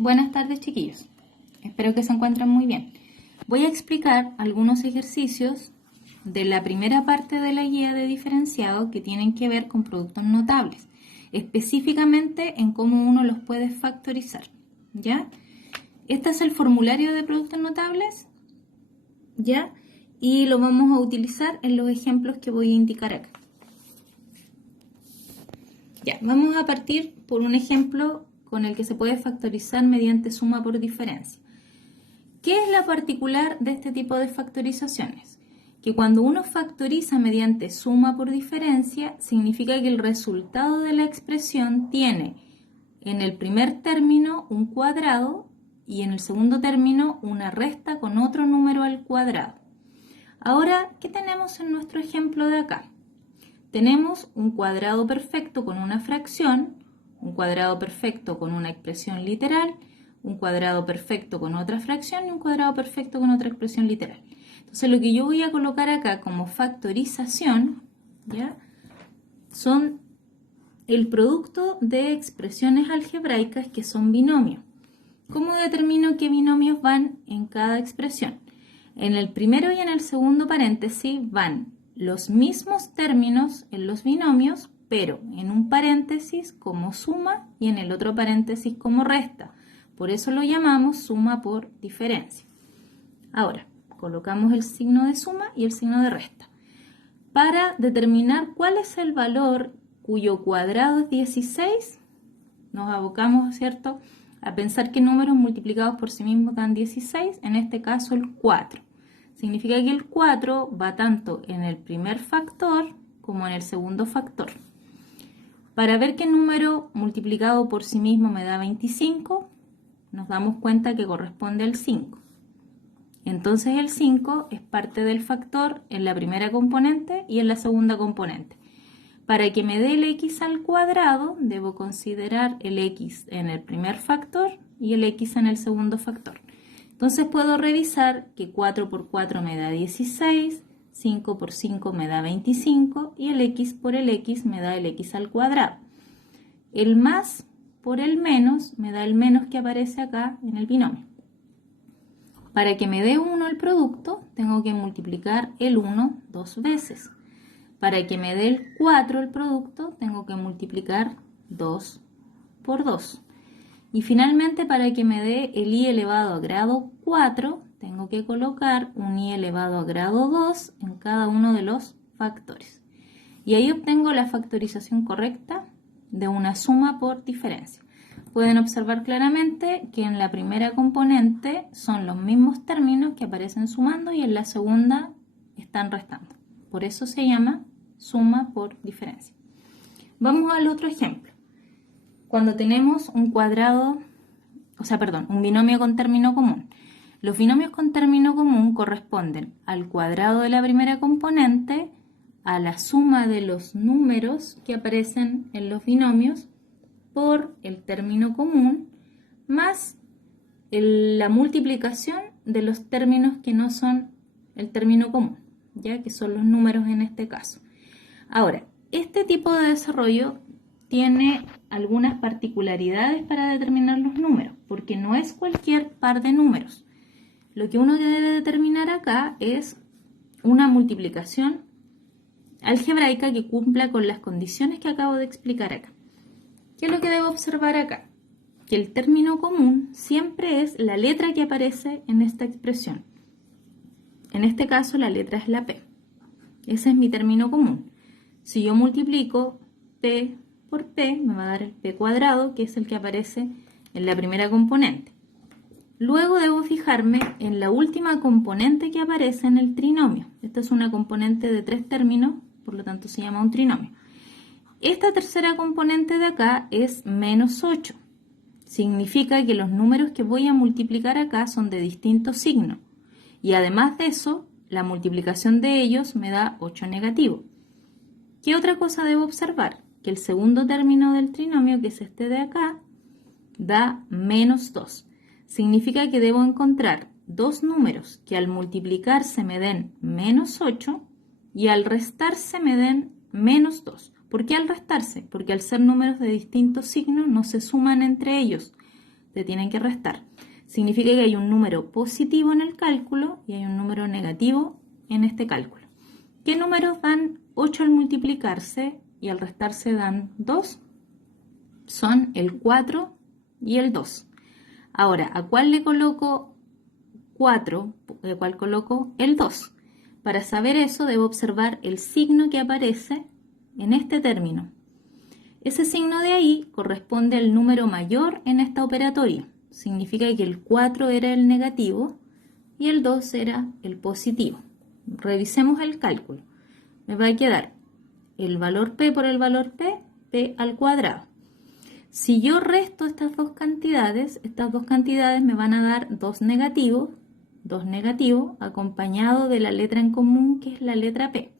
Buenas tardes, chiquillos. Espero que se encuentren muy bien. Voy a explicar algunos ejercicios de la primera parte de la guía de diferenciado que tienen que ver con productos notables, específicamente en cómo uno los puede factorizar, ¿ya? Este es el formulario de productos notables, ¿ya? Y lo vamos a utilizar en los ejemplos que voy a indicar acá. Ya, vamos a partir por un ejemplo con el que se puede factorizar mediante suma por diferencia. ¿Qué es la particular de este tipo de factorizaciones? Que cuando uno factoriza mediante suma por diferencia, significa que el resultado de la expresión tiene en el primer término un cuadrado y en el segundo término una resta con otro número al cuadrado. Ahora, ¿qué tenemos en nuestro ejemplo de acá? Tenemos un cuadrado perfecto con una fracción, un cuadrado perfecto con una expresión literal, un cuadrado perfecto con otra fracción y un cuadrado perfecto con otra expresión literal. Entonces lo que yo voy a colocar acá como factorización, ¿ya? Son el producto de expresiones algebraicas que son binomios. ¿Cómo determino qué binomios van en cada expresión? En el primero y en el segundo paréntesis van los mismos términos en los binomios, pero en un paréntesis como suma y en el otro paréntesis como resta. Por eso lo llamamos suma por diferencia. Ahora, colocamos el signo de suma y el signo de resta. Para determinar cuál es el valor cuyo cuadrado es 16, nos abocamos, ¿cierto?, a pensar que números multiplicados por sí mismos dan 16, en este caso el 4. Significa que el 4 va tanto en el primer factor como en el segundo factor. Para ver qué número multiplicado por sí mismo me da 25, nos damos cuenta que corresponde al 5. Entonces el 5 es parte del factor en la primera componente y en la segunda componente. Para que me dé el x al cuadrado, debo considerar el x en el primer factor y el x en el segundo factor. Entonces puedo revisar que 4 por 4 me da 16, 5 por 5 me da 25 y el x por el x me da el x al cuadrado. El más por el menos me da el menos que aparece acá en el binomio. Para que me dé 1 el producto, tengo que multiplicar el 1 dos veces. Para que me dé el 4 el producto, tengo que multiplicar 2 por 2. Y finalmente, para que me dé el i elevado a grado 4, tengo que colocar un i elevado a grado 2 en cada uno de los factores. Y ahí obtengo la factorización correcta de una suma por diferencia. Pueden observar claramente que en la primera componente son los mismos términos que aparecen sumando y en la segunda están restando. Por eso se llama suma por diferencia. Vamos al otro ejemplo. Cuando tenemos un binomio con término común. Los binomios con término común corresponden al cuadrado de la primera componente, a la suma de los números que aparecen en los binomios por el término común, más la multiplicación de los términos que no son el término común, ya que son los números en este caso. Ahora, este tipo de desarrollo tiene algunas particularidades para determinar los números, porque no es cualquier par de números. Lo que uno debe determinar acá es una multiplicación algebraica que cumpla con las condiciones que acabo de explicar acá. ¿Qué es lo que debo observar acá? Que el término común siempre es la letra que aparece en esta expresión. En este caso la letra es la P. Ese es mi término común. Si yo multiplico P por P, me va a dar el P cuadrado, que es el que aparece en la primera componente. Luego debo fijarme en la última componente que aparece en el trinomio. Esta es una componente de 3 términos, por lo tanto se llama un trinomio. Esta tercera componente de acá es menos 8. Significa que los números que voy a multiplicar acá son de distinto signo. Y además de eso, la multiplicación de ellos me da 8 negativo. ¿Qué otra cosa debo observar? Que el segundo término del trinomio, que es este de acá, da menos 2. Significa que debo encontrar dos números que al multiplicarse me den menos 8 y al restarse me den menos 2. ¿Por qué al restarse? Porque al ser números de distintos signos no se suman entre ellos, te tienen que restar. Significa que hay un número positivo en el cálculo y hay un número negativo en este cálculo. ¿Qué números dan 8 al multiplicarse y al restarse dan 2? Son el 4 y el 2. Ahora, ¿a cuál le coloco 4? ¿A cuál coloco el 2? Para saber eso debo observar el signo que aparece en este término. Ese signo de ahí corresponde al número mayor en esta operatoria. Significa que el 4 era el negativo y el 2 era el positivo. Revisemos el cálculo. Me va a quedar el valor p por el valor p al cuadrado. Si yo resto estas dos cantidades me van a dar 2 negativos acompañado de la letra en común que es la letra p.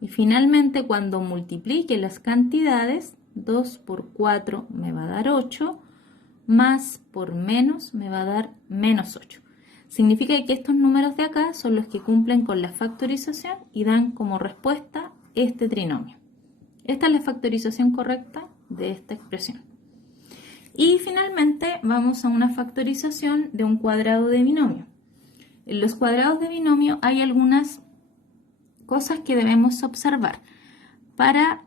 Y finalmente cuando multiplique las cantidades, 2 por 4 me va a dar 8, más por menos me va a dar menos 8. Significa que estos números de acá son los que cumplen con la factorización y dan como respuesta este trinomio. Esta es la factorización correcta de esta expresión. Y finalmente vamos a una factorización de un cuadrado de binomio. En los cuadrados de binomio hay algunas cosas que debemos observar. Para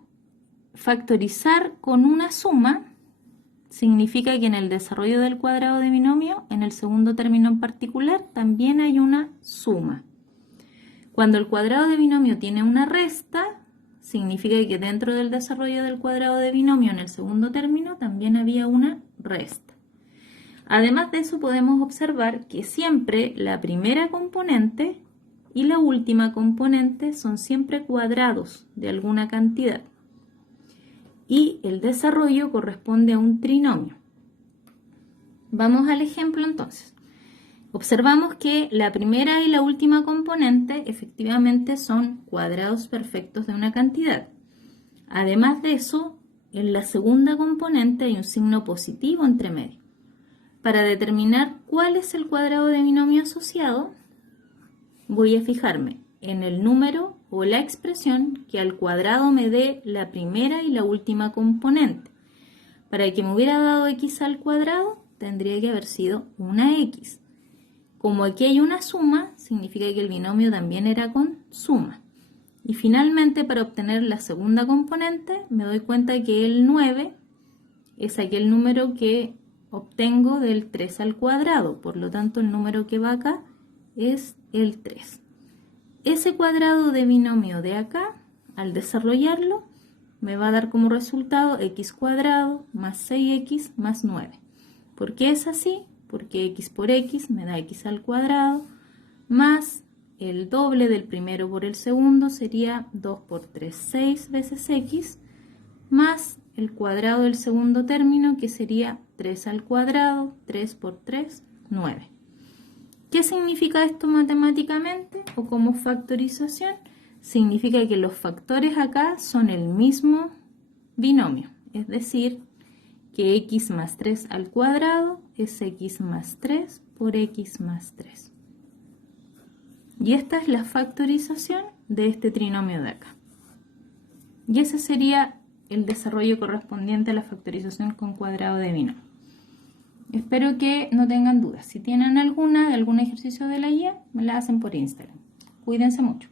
factorizar con una suma, significa que en el desarrollo del cuadrado de binomio, en el segundo término en particular, también hay una suma. Cuando el cuadrado de binomio tiene una resta, significa que dentro del desarrollo del cuadrado de binomio, en el segundo término, también había una resta. Además de eso, podemos observar que siempre la primera componente y la última componente son siempre cuadrados de alguna cantidad. Y el desarrollo corresponde a un trinomio. Vamos al ejemplo entonces. Observamos que la primera y la última componente efectivamente son cuadrados perfectos de una cantidad. Además de eso, en la segunda componente hay un signo positivo entre medio. Para determinar cuál es el cuadrado de binomio asociado, voy a fijarme en el número o la expresión que al cuadrado me dé la primera y la última componente. Para que me hubiera dado x al cuadrado, tendría que haber sido una x. Como aquí hay una suma, significa que el binomio también era con suma. Y finalmente, para obtener la segunda componente, me doy cuenta que el 9 es aquel número que obtengo del 3 al cuadrado. Por lo tanto, el número que va acá es el 3. Ese cuadrado de binomio de acá, al desarrollarlo, me va a dar como resultado x cuadrado más 6x más 9. ¿Por qué es así? Porque x por x me da x al cuadrado, más el doble del primero por el segundo sería 2 por 3, 6 veces x, más el cuadrado del segundo término que sería 3 al cuadrado, 3 por 3, 9. ¿Qué significa esto matemáticamente o como factorización? Significa que los factores acá son el mismo binomio, es decir, que x más 3 al cuadrado es x más 3 por x más 3. Y esta es la factorización de este trinomio de acá. Y ese sería el desarrollo correspondiente a la factorización con cuadrado de binomio. Espero que no tengan dudas. Si tienen alguna de algún ejercicio de la guía, me la hacen por Instagram. Cuídense mucho.